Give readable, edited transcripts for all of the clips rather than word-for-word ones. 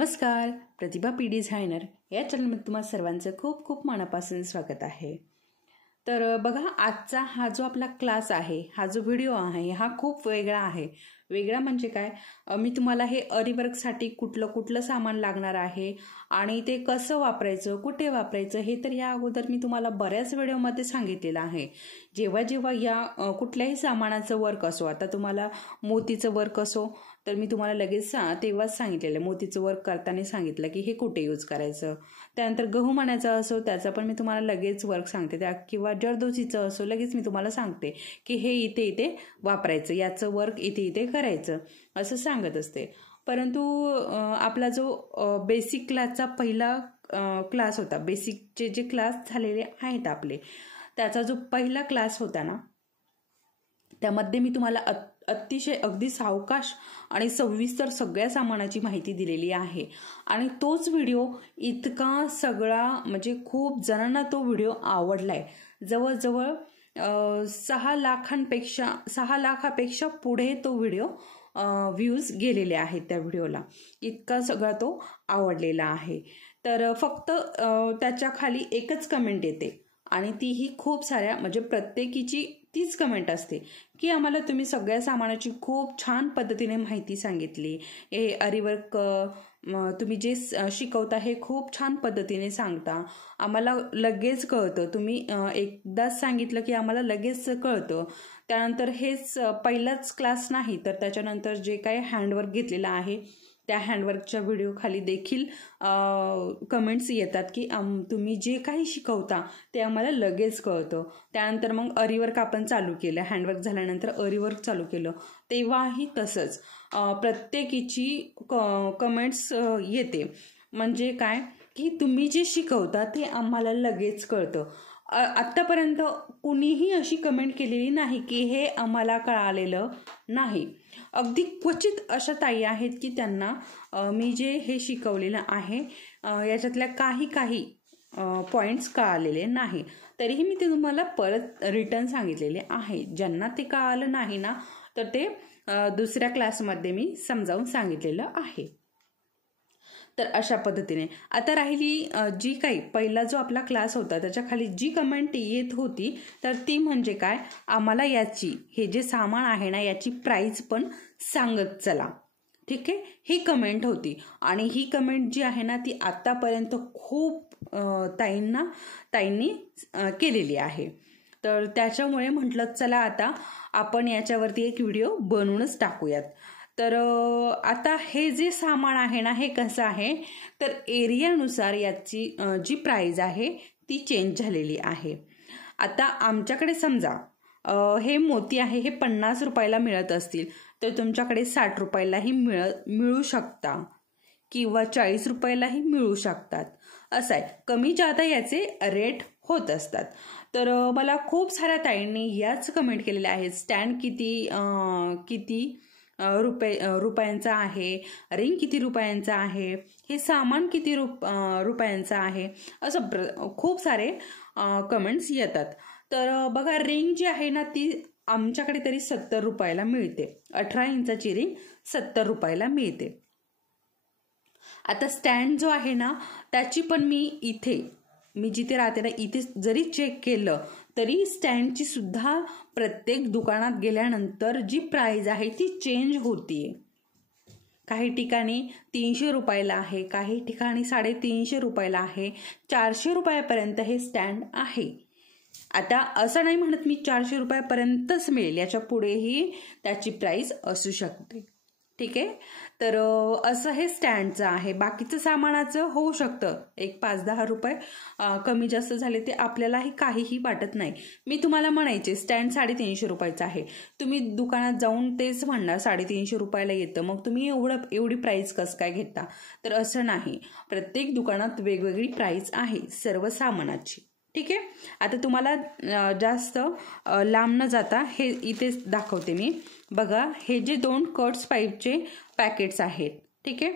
नमस्कार, प्रतिभा P designer या चॅनलमध्ये तुम्हा सर्वांचं खूप खूप मनापासून स्वागत आहे। तर बघा, आजचा हा जो आपला क्लास आहे, हा जो व्हिडिओ आहे, हा खूप वेगळा आहे। वेगळा म्हणजे काय, मी तुम्हाला हे अरीवर्कसाठी कुठलं सामान लागणार आहे आणि ते कसं वापरायचं, कुठे वापरायचं हे तर या अगोदर मी तुम्हाला बऱ्याच व्हिडिओमध्ये सांगितलेलं आहे। जेव्हा या कुठल्याही सामानाचं वर्क असो, आता तुम्हाला मोतीचं वर्क असो तर मी तुम्हाला लगेच तेव्हाच सांगितलेलं, मोतीचं वर्क करताना सांगितलं की हे कुठे यूज करायचं। त्यानंतर गहू मण्याचा असो त्याचा पण मी तुम्हाला लगेच वर्क सांगते, त्या किंवा जरदोशीचं असो लगेच मी तुम्हाला सांगते की हे इथे इथे वापरायचं, याचं वर्क इथे इथे करायचं असं सांगत असते। परंतु आपला जो बेसिक क्लासचा पहिला क्लास होता, बेसिकचे जे क्लास झालेले आहेत आपले, त्याचा जो पहिला क्लास होता ना, त्यामध्ये मी तुम्हाला अतिशय अगदी सावकाश आणि सविस्तर सगळ्या सामानाची माहिती दिलेली आहे। आणि तोच व्हिडिओ इतका सगळा म्हणजे खूप जणांना तो व्हिडिओ आवडलाय। जवळजवळ 6 लाखापेक्षा पुढे तो व्हिडिओ व्ह्यूज गेलेले आहेत त्या व्हिडिओला, इतका सगळा तो आवडलेला आहे। तर फक्त त्याच्या खाली एकच कमेंट येते आणि तीही खूप साऱ्या, म्हणजे प्रत्येकीची तीच कमेंट असते की आम्हाला तुम्ही सगळ्या सामानाची खूप छान पद्धतीने माहिती सांगितली, हे अरीवर्क तुम्ही जे शिकवता हे खूप छान पद्धतीने सांगता, आम्हाला लगेच कळतं, तुम्ही एकदाच सांगितलं की आम्हाला लगेच कळतं। त्यानंतर हेच पहिलाच क्लास नाही तर त्याच्यानंतर जे काही हँडवर्क घेतलेलं आहे त्या हँडवर्कच्या व्हिडिओ खाली देखील कमेंट्स येतात की तुम्ही जे काही शिकवता ते आम्हाला लगेच कळतं। त्यानंतर मग अरीवर्क आपण चालू केलं, हँडवर्क झाल्यानंतर अरीवर्क चालू केलं तेव्हाही तसंच प्रत्येकीची कमेंट्स येते। म्हणजे काय की तुम्ही जे शिकवता ते आम्हाला लगेच कळतं। आत्तापर्यंत कुणीही अशी कमेंट केलेली नाही की हे आम्हाला कळालेलं नाही। अगदी क्वचित अशा ताई आहेत की त्यांना मी जे हे शिकवलेलं आहे याच्यातल्या काही पॉइंट्स कळालेले नाही, तरीही मी ते तुम्हाला परत रिटर्न सांगितलेले आहे। ज्यांना ते कळालं नाही ना तर ते दुसऱ्या क्लासमध्ये मी समजावून सांगितलेलं आहे। तर अशा पद्धतीने आता राहिली जी काही पहिला जो आपला क्लास होता त्याच्या खाली जी कमेंट येत होती तर ती म्हणजे काय, आम्हाला याची, हे जे सामान आहे ना याची प्राइस पण सांगत चला, ठीक आहे, ही कमेंट होती। आणि ही कमेंट जी आहे ना ती आतापर्यंत खूप ताईंनी केलेली आहे। तर त्याच्यामुळे म्हटलं चला आता आपण याच्यावरती एक व्हिडिओ बनवूनच टाकूयात। तर आता हे जे सामान आहे ना हे कसं आहे तर एरियानुसार याची जी प्राइस आहे ती चेंज झालेली आहे। आता आमच्याकडे समजा हे मोती आहे हे 50 रुपयाला मिळत असतील तर तुमच्याकडे 60 रुपयालाही मिळू शकता किंवा 40 रुपयालाही मिळू शकतात, असं आहे, कमी जादा याचे रेट होत असतात। तर मला खूप साऱ्या ताईंनी याच कमेंट केलेल्या आहेत, स्टँड किती रुपयांचा आहे, रिंग किती रुपयांचा आहे, हे सामान किती रुपयांचं आहे, असं खूप सारे कमेंट्स येतात। तर बघा, रिंग जी आहे ना ती आमच्याकडे तरी 70 रुपयाला मिळते, 18 इंचाची रिंग 70 रुपयाला मिळते। आता स्टँड जो आहे ना त्याची पण मी जिथे राहते ना इथे जरी चेक केलं तरी स्टँडची सुद्धा प्रत्येक दुकानात गेल्यानंतर जी प्राइस आहे ती चेंज होतीये। काही ठिकाणी 300 रुपयाला आहे, काही ठिकाणी 350 रुपयाला आहे, 400 रुपयापर्यंत हे स्टँड आहे। आता असं नाही म्हणत मी 400 रुपयापर्यंतच मिळेल, याच्या पुढेही त्याची प्राइस असू शकते, ठीक आहे। तर असं हे स्टँडचं आहे। बाकीचं सामानाचं होऊ शकतं एक 5-10 रुपये कमी जास्त झाले ते आपल्यालाही काहीही वाटत नाही। मी तुम्हाला म्हणायचे स्टँड 350 रुपयाचं आहे, तुम्ही दुकानात जाऊन तेच म्हणणार 350 रुपयाला येतं, मग तुम्ही एवढी प्राइस कसं काय घेता? तर असं नाही, प्रत्येक दुकानात वेगवेगळी प्राइस आहे सर्व सामानाची, ठीक आहे। आता तुम्हाला जास्त लांब न जाता हे इथे दाखवते मी। बघा, हे जे 2 कट्स पाईपचे पॅकेट्स आहेत, ठीक आहे,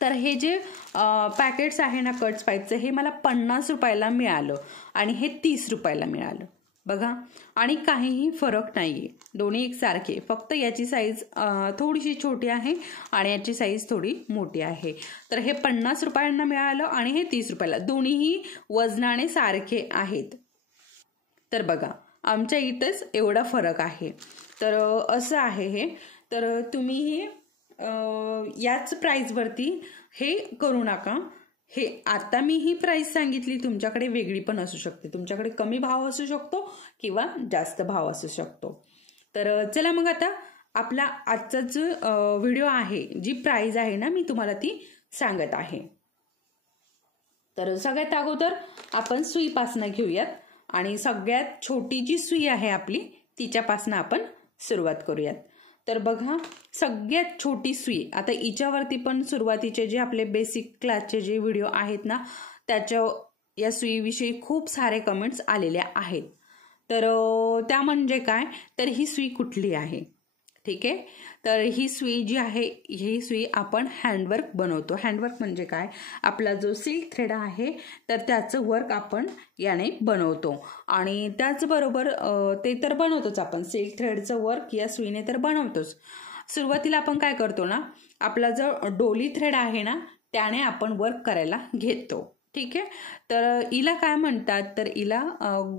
तर हे जे पॅकेट्स आहे ना कट्स पाईपचं हे मला 50 रुपयाला मिळालं आणि हे 30 रुपयाला मिळालं, बघा, आणि काहीही फरक नाहीये, दोन्ही एकसारखे, फक्त याची साईज थोडीशी छोटी आहे आणि याची साईज थोडी मोठी आहे. तर हे 50 रुपयांना मिळालं आणि हे 30 रुपयाला, दोन्हीही वजनाने सारखे आहेत. तर बघा, आमच्या इथंच एवढा फरक आहे. तर असं आहे हे. तर तुम्ही हे याच प्राईजवरती हे करू नका. हे आता मी ही प्राइस सांगितली, तुमच्याकडे वेगळी पण असू शकते, तुमच्याकडे कमी भाव असू शकतो किंवा जास्त भाव असू शकतो. तर चला मग आता आपला आजचा जो व्हिडिओ आहे, जी प्राइस आहे ना, मी तुम्हाला ती सांगत आहे. तर सगळ्यात अगोदर आपण सुईपासनं घेऊयात आणि सगळ्यात छोटी जी सुई आहे आपली तिच्यापासनं आपण सुरुवात करूयात. तर बघा, सगळ्यात छोटी सुई, आता हिच्यावरती पण सुरुवातीचे जे आपले बेसिक क्लासचे जे व्हिडिओ आहेत ना, त्याच्या या सुईविषयी खूप सारे कमेंट्स आलेल्या आहेत. तर त्या म्हणजे काय, तर ही सुई कुठली आहे, ठीक आहे. तर ही सुई जी आहे, ही सुई आपण हँडवर्क बनवतो. हँडवर्क म्हणजे काय, आपला जो सिल्क थ्रेड आहे तर त्याचं वर्क आपण याने बनवतो. आणि त्याचबरोबर ते तर बनवतोच आपण, सिल्क थ्रेडचं वर्क या सुईने तर बनवतोच. सुरुवातीला आपण काय करतो ना, आपला जो डोली थ्रेड आहे ना, त्याने आपण वर्क करायला घेतो, ठीक आहे. तर हिला काय म्हणतात, तर हिला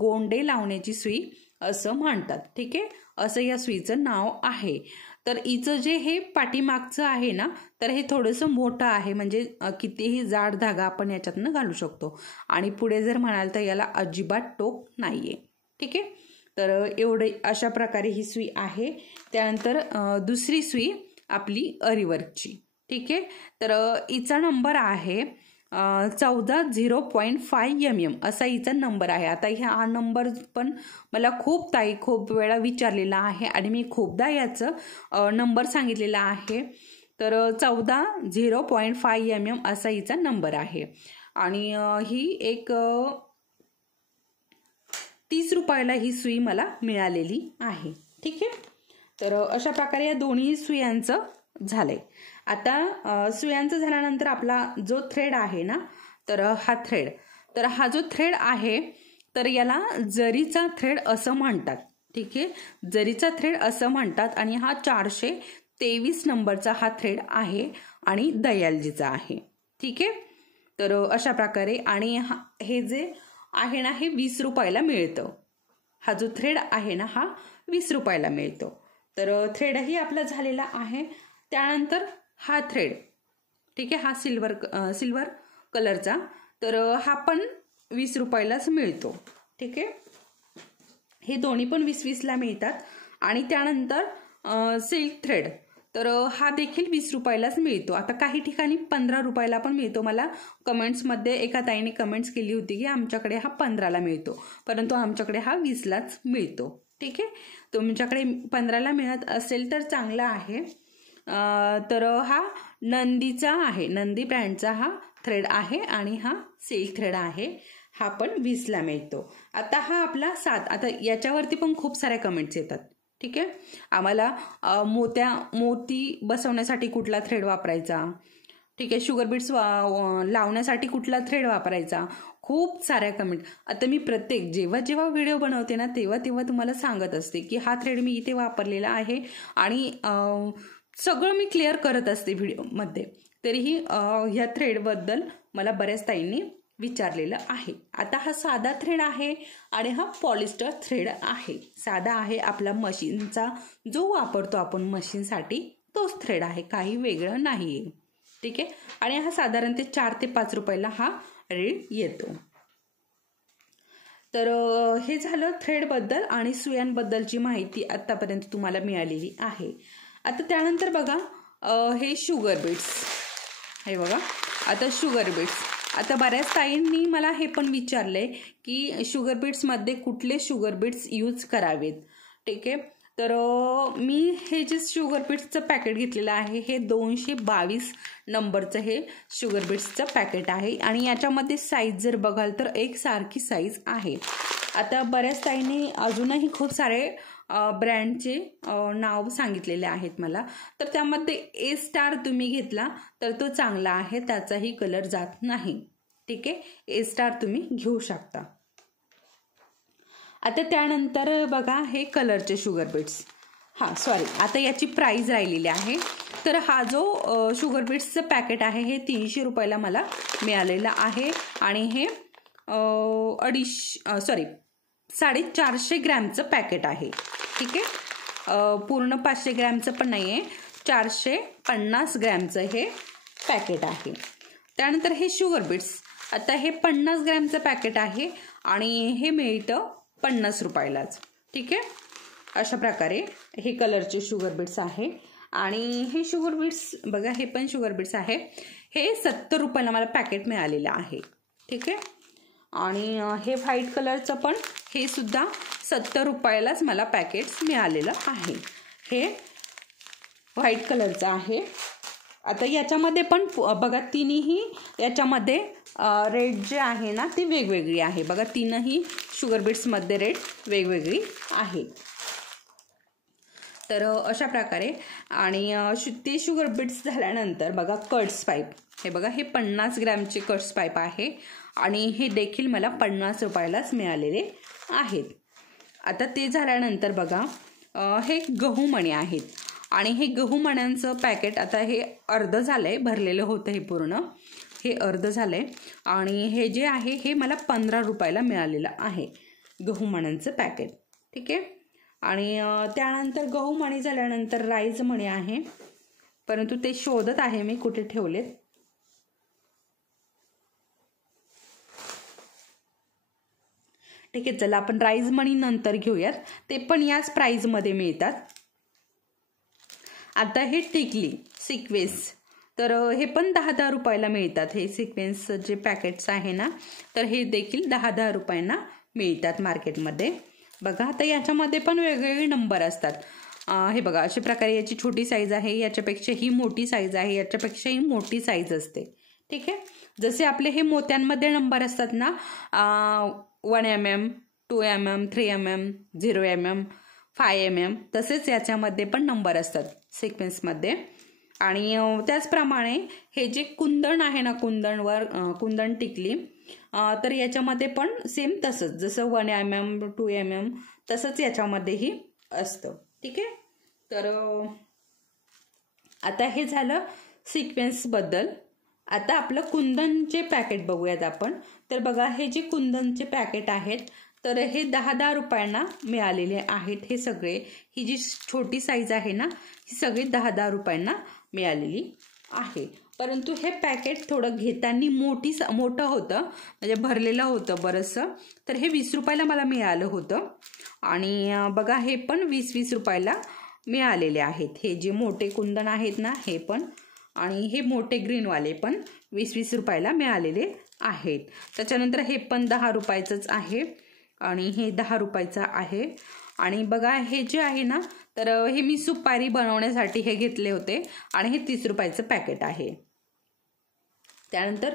गोंडे लावण्याची सुई असं म्हणतात, ठीक आहे. असं या सुईचं नाव आहे. तर हिचं जे हे पाठीमागचं आहे ना, तर हे थोडंसं मोठं आहे, म्हणजे कितीही जाड धागा आपण याच्यातनं घालू शकतो. आणि पुढे जर म्हणाल तर याला अजिबात टोक नाहीये, ठीक आहे. तर एवढे अशा प्रकारे ही सुई आहे. त्यानंतर दुसरी सुई आपली अरीवर्कची, ठीक आहे. तर हिचा नंबर आहे 14.0.5 mm असा हिचा नंबर आहे. आता हा नंबर पण मला खूप वेळा विचारलेला आहे आणि मी खूपदा याचं नंबर सांगितलेला आहे. तर 14.0.5 mm असा हिचा नंबर आहे. आणि ही एक 30 रुपयाला ही सुई मला मिळालेली आहे, ठीक आहे. तर अशा प्रकारे या दोन्ही सुयांचं झालंय. आता सुयांचं झाल्यानंतर आपला जो थ्रेड आहे ना, तर हा थ्रेड, तर हा जो थ्रेड आहे तर याला जरीचा थ्रेड असं म्हणतात, ठीक आहे. जरीचा थ्रेड असं म्हणतात. आणि हा 423 नंबरचा हा थ्रेड आहे आणि दयालजीचा आहे, ठीक आहे. तर अशा प्रकारे, आणि हे जे आहे ना, हे 20 रुपयाला मिळतं. हा जो थ्रेड आहे ना, हा 20 रुपयाला मिळतो. तर थ्रेडही आपला झालेला आहे. त्यानंतर हा थ्रेड, ठीक आहे, हा सिल्वर कलरचा, तर हा पण 20 रुपयालाच मिळतो, ठीक आहे. हे दोन्ही पण 20-20ला मिळतात. आणि त्यानंतर सिल्क थ्रेड, तर हा देखील 20 रुपयालाच मिळतो. आता काही ठिकाणी 15 रुपयाला पण मिळतो. मला कमेंट्समध्ये एका ताईने कमेंट्स केली होती की आमच्याकडे हा 15ला मिळतो, परंतु आमच्याकडे हा 20लाच मिळतो, ठीक आहे. तुमच्याकडे 15ला मिळत असेल तर चांगला आहे. तर हा नंदीचा आहे, नंदी ब्रँडचा हा थ्रेड आहे आणि हा सिल्क थ्रेड आहे, हा पण 20ला मिळतो. आता हा आपला आता याच्यावरती पण खूप साऱ्या कमेंट्स येतात, ठीक आहे. आम्हाला मोती बसवण्यासाठी कुठला थ्रेड वापरायचा, ठीक आहे, शुगर बीट्स लावण्यासाठी कुठला थ्रेड वापरायचा, खूप साऱ्या कमेंट. आता मी प्रत्येक जेव्हा व्हिडिओ बनवते ना, तेव्हा तुम्हाला सांगत असते की हा थ्रेड मी इथे वापरलेला आहे आणि सगळं मी क्लिअर करत असते व्हिडिओमध्ये. तरीही ह्या थ्रेडबद्दल मला बऱ्याच ताईंनी विचारलेलं आहे. आता हा साधा थ्रेड आहे आणि हा पॉलिस्टर थ्रेड आहे. साधा आहे आपला मशीनचा जो वापरतो आपण मशीनसाठी, तोच थ्रेड आहे, काही वेगळं नाहीये, ठीक आहे. आणि हा साधारण ते 4 ते 5 रुपयाला हा रेट येतो. तर हे झालं थ्रेडबद्दल आणि सुयांबद्दलची माहिती आतापर्यंत तुम्हाला मिळालेली आहे. आता त्यानंतर बघा, हे शुगर बीट्स, हे बघा. आता शुगर बीट्स, आता बऱ्याच ताईंनी मला हे पण विचारलंय की शुगर बीट्समध्ये कुठले शुगर बीट्स यूज करावेत, ठीक आहे. तर मी हे जे शुगर बीट्सचं पॅकेट घेतलेलं आहे, हे 222 नंबरचं हे शुगर बीट्सचं पॅकेट आहे. आणि याच्यामध्ये साईज जर बघाल तर एकसारखी साईज आहे. आता बऱ्याच ताईंनी अजूनही खूप सारे ब्रँडचे नाव सांगितलेले आहेत मला. तर त्यामध्ये ए स्टार तुम्ही घेतला तर तो चांगला आहे, त्याचाही कलर जात नाही, ठीक आहे. ए स्टार तुम्ही घेऊ शकता. आता त्यानंतर बघा हे कलरचे शुगर बीट्स. हां सॉरी, आता याची प्राईज राहिलेली आहे. तर हा जो शुगर बीट्सचं पॅकेट आहे हे 300 रुपयाला मला मिळालेलं आहे. आणि हे 450 ग्रॅमचं पॅकेट आहे. ठीक आहे, पूर्ण 500 ग्रॅमचं पण नाही आहे, 450 ग्रॅमचं हे पॅकेट आहे. त्यानंतर हे शुगर बीट्स, आता हे 50 ग्रॅमचं पॅकेट आहे आणि हे मिळतं 50 रुपयालाच. ठीक आहे, अशा प्रकारे हे कलरचे शुगर बीट्स आहे. आणि हे शुगर बीट्स बघा, हे पण शुगर बीट्स आहे. हे 70 रुपयाला मला पॅकेट मिळालेलं आहे. ठीक आहे, आणि हे व्हाईट कलरचं पण हे सुद्धा 70 रुपयालाच मला पॅकेट्स मिळालेलं आहे. हे व्हाईट कलरचं आहे. आता याच्यामध्ये पण बघा, तिन्ही याच्यामध्ये रेट जे आहे ना ती वेगवेगळी आहे. बघा, तीनही शुगर बीट्समध्ये रेट वेगवेगळी आहे. तर अशा प्रकारे. आणि ते शुगर बीट्स झाल्यानंतर बघा कट्स पाईप, हे बघा हे 50 ग्रॅमचे कट्स पाईप आहे आणि हे देखील मला 50 रुपयालाच मिळालेले आहेत. आता ते झाल्यानंतर बघा हे गहू मणी आहेत. आणि हे गहू मण्यांचं पॅकेट आता हे अर्ध झालंय, भरलेलं होतं हे पूर्ण, हे अर्ध झालंय. आणि हे जे आहे हे मला 15 रुपयाला मिळालेलं आहे गहू मण्यांचं पॅकेट. ठीक आहे, आणि त्यानंतर गहू मणी झाल्यानंतर राईज मणी आहे, परंतु ते शोधत आहे मी कुठे ठेवलेत. ठीक आहे, चला आपण राईज मणी नंतर घेऊयात, ते पण याच प्राईजमध्ये मिळतात. आता हे टिकली सिक्वेन्स, तर हे पण 10-10 रुपयाला मिळतात. हे सिक्वेन्स जे पॅकेट्स आहे ना, तर हे देखील 10-10 रुपयांना मिळतात मार्केटमध्ये. बघा, आता याच्यामध्ये पण वेगवेगळे नंबर असतात. हे बघा, अशा प्रकारे याची छोटी साईज आहे, याच्यापेक्षा ही मोठी साईज आहे, याच्यापेक्षा ही मोठी साईज असते. ठीक आहे, जसे आपले हे मोत्यांमध्ये नंबर असतात ना, 1 mm, 2 mm, 3 mm, 0 mm, 5 mm, तसेच याच्यामध्ये पण नंबर असतात सिक्वेन्समध्ये. आणि त्याचप्रमाणे हे जे कुंदन आहे ना, कुंदन टिकली, तर याच्यामध्ये पण सेम तसंच, जसं 1 mm, 2 mm तसंच याच्यामध्येही असतं. ठीक आहे, तर आता हे झालं सिक्वेन्सबद्दल. आता आपलं कुंदनचे पॅकेट बघूयात आपण. तर बघा, हे जे कुंदनचे पॅकेट आहेत तर हे 10-10 रुपयांना मिळालेले आहेत. हे सगळे, ही जी छोटी साईज आहे ना, ही सगळी 10-10 रुपयांना मिळालेली आहे. परंतु हे पॅकेट थोडं घेताना मोठं होतं, म्हणजे भरलेलं होतं बरंचसं, तर हे 20 रुपयाला मला मिळालं होतं. आणि बघा, हे पण 20-20 रुपयाला मिळालेले आहेत. हे जे मोठे कुंदन आहेत ना, हे पण, आणि हे मोठे ग्रीनवाले पण 20-20 रुपयाला मिळालेले आहेत. त्याच्यानंतर हे पण 10 रुपयाचंच आहे आणि हे 10 रुपयाचं आहे. आणि बघा, हे जे आहे ना, तर हे मी सुपारी बनवण्यासाठी हे घेतले होते आणि हे 30 रुपयाचं पॅकेट आहे. त्यानंतर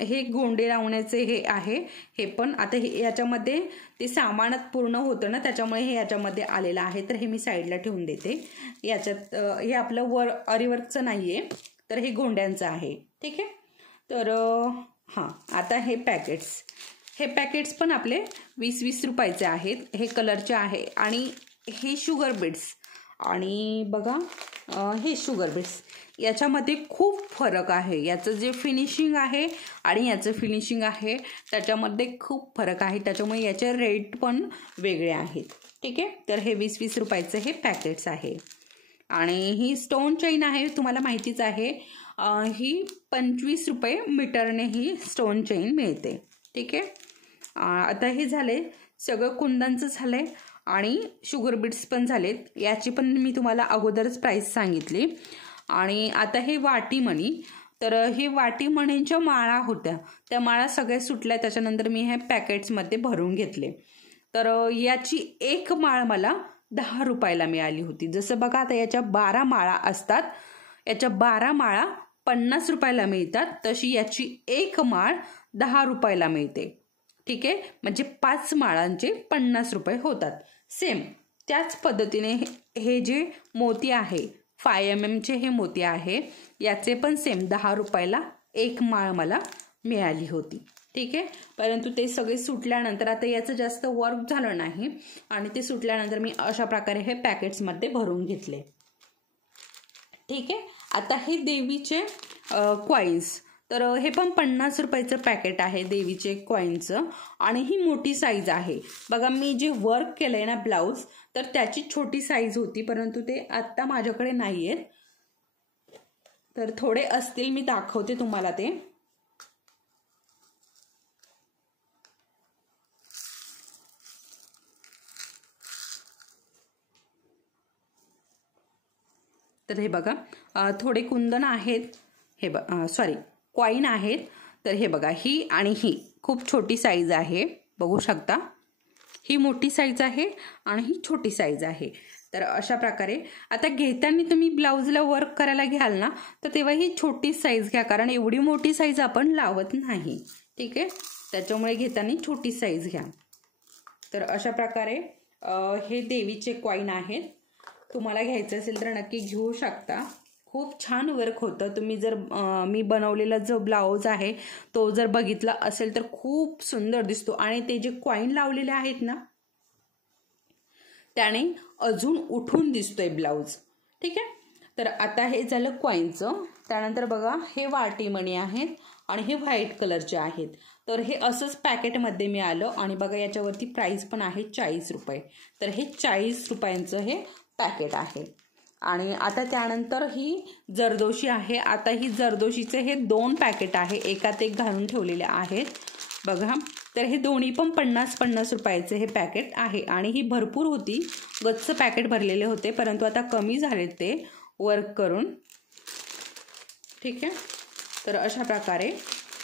हे गोंडे लावण्याचे हे आहे. हे पण आता याच्यामध्ये ते सामानात पूर्ण होतं ना, त्याच्यामुळे हे याच्यामध्ये आलेलं आहे. तर हे मी साईडला ठेवून देते. याच्यात हे आपलं अरिवर्कचं नाहीये, तर हे गोंड्यांचं आहे. ठीक आहे, तर आता हे पॅकेट्स पण आपले 20-20 रुपयाचे आहेत. हे कलरचे आहे. आणि हे शुगर बीट्स, आणि बघा हे शुगर बीट्स, याच्यामध्ये खूप फरक आहे. याचं जे फिनिशिंग आहे आणि याचं फिनिशिंग आहे त्याच्यामध्ये खूप फरक आहे. त्याच्यामुळे याचे रेट पण वेगळे आहेत. ठीक आहे, तर हे 20-20 रुपयाचं हे पॅकेट्स आहे. आणि ही स्टोन चेन आहे, तुम्हाला माहितीच आहे, ही 25 रुपये मीटरने ही स्टोन चेन मिळते. ठीक आहे, आता हे झाले सगळं कुंदनचं झालंय आणि शुगर बीट्स पण झालेत. याची पण मी तुम्हाला अगोदरच प्राइस सांगितली. आणि आता हे वाटीमणी, तर हे वाटीमणींच्या माळा होत्या, त्या माळा सगळ्या सुटल्या. त्याच्यानंतर मी हे पॅकेट्समध्ये भरून घेतले. तर याची एक माळ मला 10 रुपयाला मिळाली होती. जसं बघा, आता याच्या 12 माळा असतात, याच्या 12 माळा 50 रुपयाला मिळतात, तशी याची एक माळ 10 रुपयाला मिळते. ठीक आहे, म्हणजे 5 माळांचे 50 रुपये होतात. सेम त्याच पद्धतीने हे जे मोती आहे 5 mm चे हे मोती आहे, याचे पण सेम 10 रुपयाला एक माळ मला मिळाली होती. ठीक आहे. परंतु ते सगळे सुटल्यानंतर आता याचं जास्त वर्क झालं नाही आणि ते सुटल्यानंतर मी अशा प्रकारे हे पॅकेट्समध्ये भरून घेतले. ठीक आहे. आता हे देवीचे कॉईन्स, तर हे पण 50 रुपयाचं पॅकेट आहे देवीचे कॉईनचं आणि ही मोठी साईज आहे. बघा मी जे वर्क केलंय ना ब्लाऊज, तर त्याची छोटी साईज होती, परंतु ते आत्ता माझ्याकडे नाही आहेत. तर थोडे असतील, मी दाखवते तुम्हाला ते. तर हे बघा थोडे कुंदन आहेत, हे सॉरी कॉईन आहेत. तर हे बघा ही आणि ही खूप छोटी साईज आहे, बघू शकता. ही मोठी साईज आहे आणि ही छोटी साईज आहे. तर अशा प्रकारे आता घेताना तुम्ही ब्लाऊजला वर्क करायला घ्याल ना, तर तेव्हा ही छोटी साईज घ्या, कारण एवढी मोठी साईज आपण लावत नाही. ठीक आहे. त्याच्यामुळे घेताना छोटी साईज घ्या. तर अशा प्रकारे हे देवीचे कॉईन आहेत. तुम्हाला घ्यायचं असेल तर नक्की घेऊ शकता. खूप छान वर्क होतं. तुम्ही जर मी बनवलेला जो ब्लाऊज आहे तो जर बघितला असेल तर खूप सुंदर दिसतो आणि ते जे कॉईन लावलेले आहेत ना, त्याने अजून उठून दिसतोय ब्लाऊज. ठीक आहे. तर आता हे झालं कॉईनचं. त्यानंतर बघा हे वाटीमणी आहेत आणि हे व्हाईट कलरचे आहेत. तर हे असंच पॅकेटमध्ये मिळालं आणि बघा याच्यावरती प्राईस पण आहे 40 रुपये. तर हे 40 रुपयांचं हे पॅकेट आहे. आणि आता त्यानंतर ही जरदोशी आहे. आता ही जरदोशीचे हे 2 पॅकेट आहे, एकात एक घालून ठेवलेले आहेत बघा. तर हे दोन्ही पण 50-50 रुपयाचे हे पॅकेट आहे आणि ही भरपूर होती, गच्च पॅकेट भरलेले होते, परंतु आता कमी झाले ते वर्क करून. ठीक आहे. तर अशा प्रकारे.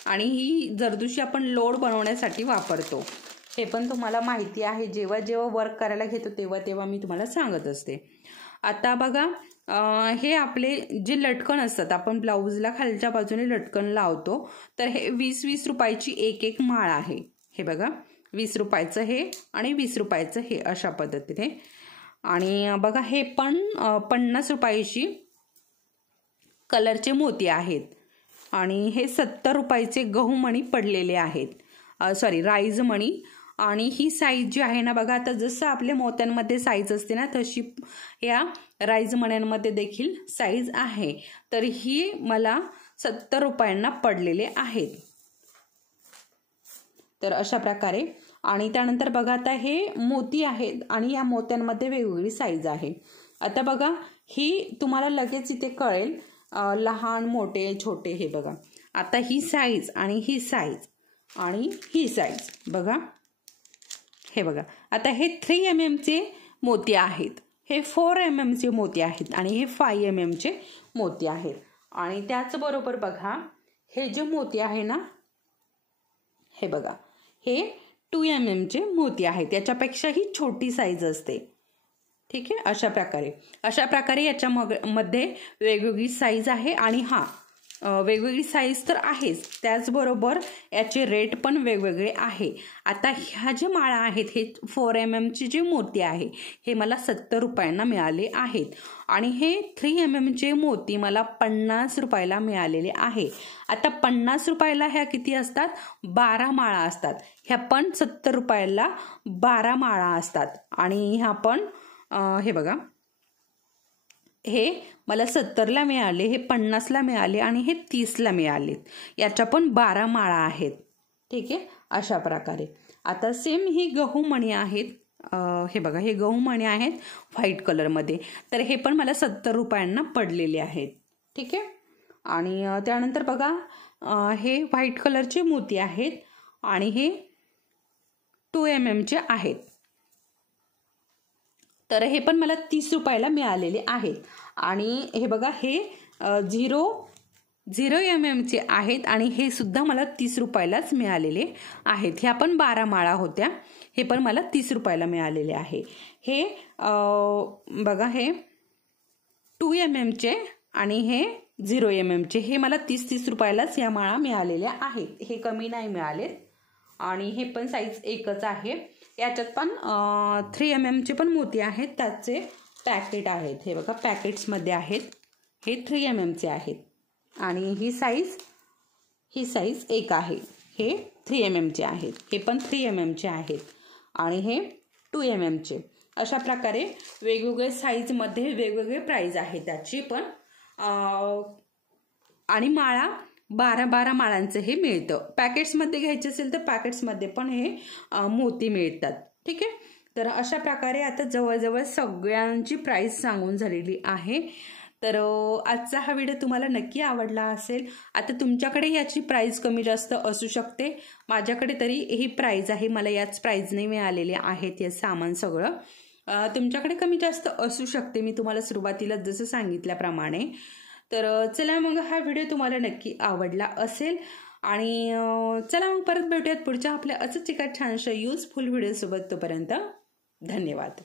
आणि ही जरदोशी आपण लोड बनवण्यासाठी वापरतो, हे पण तुम्हाला माहिती आहे. जेव्हा जेव्हा वर्क करायला घेतो तेव्हा तेव्हा मी तुम्हाला सांगत असते. आता बघा हे आपले जे लटकन असतात, आपण ब्लाऊजला खालच्या बाजूने लटकन लावतो, तर हे 20-20 रुपयाची एक माळ आहे. हे बघा 20 रुपयाचं हे आणि 20 रुपयाचं हे, अशा पद्धतीने. आणि बघा हे पण 50 रुपयाची कलरचे मोती आहेत आणि हे 70 रुपयाचे गहूमणी पडलेले आहेत, सॉरी राईज मणी. आणि ही साईज जी आहे ना बघा, आता जसं आपल्या मोत्यांमध्ये साईज असते ना, तशी या राईज मण्यांमध्ये देखील साईज आहे. तर ही मला 70 रुपयांना पडलेले आहेत. तर अशा प्रकारे. आणि त्यानंतर बघा आता हे मोती आहेत आणि या मोत्यांमध्ये वेगवेगळी साईज आहे. आता बघा ही तुम्हाला लगेच इथे कळेल, लहान मोठे छोटे. हे बघा आता ही साईज आणि ही साईज आणि ही साईज बघा. हे बघा आता हे 3 mm चे मोती आहेत, हे 4 mm चे मोती आहेत आणि हे 5 mm चे मोती आहेत. आणि त्याचबरोबर बघा हे जे मोती आहे ना, हे बघा हे 2 mm चे मोती आहेत, याच्यापेक्षाही छोटी साईज असते. ठीक आहे. अशा प्रकारे याच्यामध्ये वेगवेगळी साईज आहे. आणि वेगवेगळी साईज तर आहेच, त्याचबरोबर याचे रेट पण वेगवेगळे आहे. आता ह्या जे माळा आहेत, हे 4 mm चे जे मोती आहे हे मला 70 रुपयांना मिळाले आहेत. आणि हे 3 mm चे मोती मला 50 रुपयाला मिळालेले आहे. आता 50 रुपयाला ह्या किती असतात? 12 माळा असतात. ह्या पण 70 रुपयाला 12 माळा असतात. आणि ह्या पण हे बघा हे मला 70ला मिळाले, हे 50ला मिळाले आणि हे 30ला मिळाले. याच्या पण 12 माळा आहेत. ठीक आहे. अशा प्रकारे. आता सेम ही गहूमणी आहेत. हे बघा हे गहूमणी आहेत व्हाईट कलरमध्ये. तर हे पण मला 70 रुपयांना पडलेले आहेत. ठीक आहे. आणि त्यानंतर बघा हे व्हाईट कलरचे मोती आहेत आणि हे 2 mm चे आहेत. तर हे पण मला 30 रुपयाला मिळालेले आहेत. आणि हे बघा हे 0 mm चे आहेत आणि हे सुद्धा मला 30 रुपयालाच मिळालेले आहेत. ह्या पण 12 माळा होत्या, हे पण मला 30 रुपयाला मिळालेले आहे. हे बघा हे 2 mm चे आणि हे 0 mm चे, हे मला 30 रुपयालाच या माळा मिळालेल्या आहेत. हे कमी नाही मिळाले. आणि हे पण साईज एकच आहे. याच्यात पण 3 mm चे पण मोती आहेत, त्याचे पॅकेट आहेत. हे बघा पॅकेट्समध्ये आहेत. हे 3 mm चे आहेत. आणि ही साईज एक आहे. हे 3 mm चे आहेत, हे पण 3 mm चे आहेत आणि हे 2 mm चे. अशा प्रकारे वेगवेगळे साईजमध्ये वेगवेगळे प्राइस आहे त्याची पण. आणि माळा 12 माळांचं हे मिळतं. पॅकेट्समध्ये घ्यायचे असेल तर पॅकेट्समध्ये पण हे मोती मिळतात. ठीक आहे. तर अशा प्रकारे आता जवळजवळ सगळ्यांची प्राइस सांगून झालेली आहे. तर आजचा हा व्हिडिओ तुम्हाला नक्की आवडला असेल. आता तुमच्याकडे याची प्राइस कमी जास्त असू शकते. माझ्याकडे तरी ही प्राइस आहे, मला याच प्राइसने मिळालेले आहेत हे सामान सगळं. तुमच्याकडे कमी जास्त असू शकते, मी तुम्हाला सुरुवातीला जसं सांगितल्याप्रमाणे. तर चला मग हा व्हिडिओ तुम्हाला नक्की आवडला असेल आणि चला मग परत भेटूयात पुढच्या आपल्या असंच एका छानशा युजफुल व्हिडिओसोबत. तोपर्यंत धन्यवाद.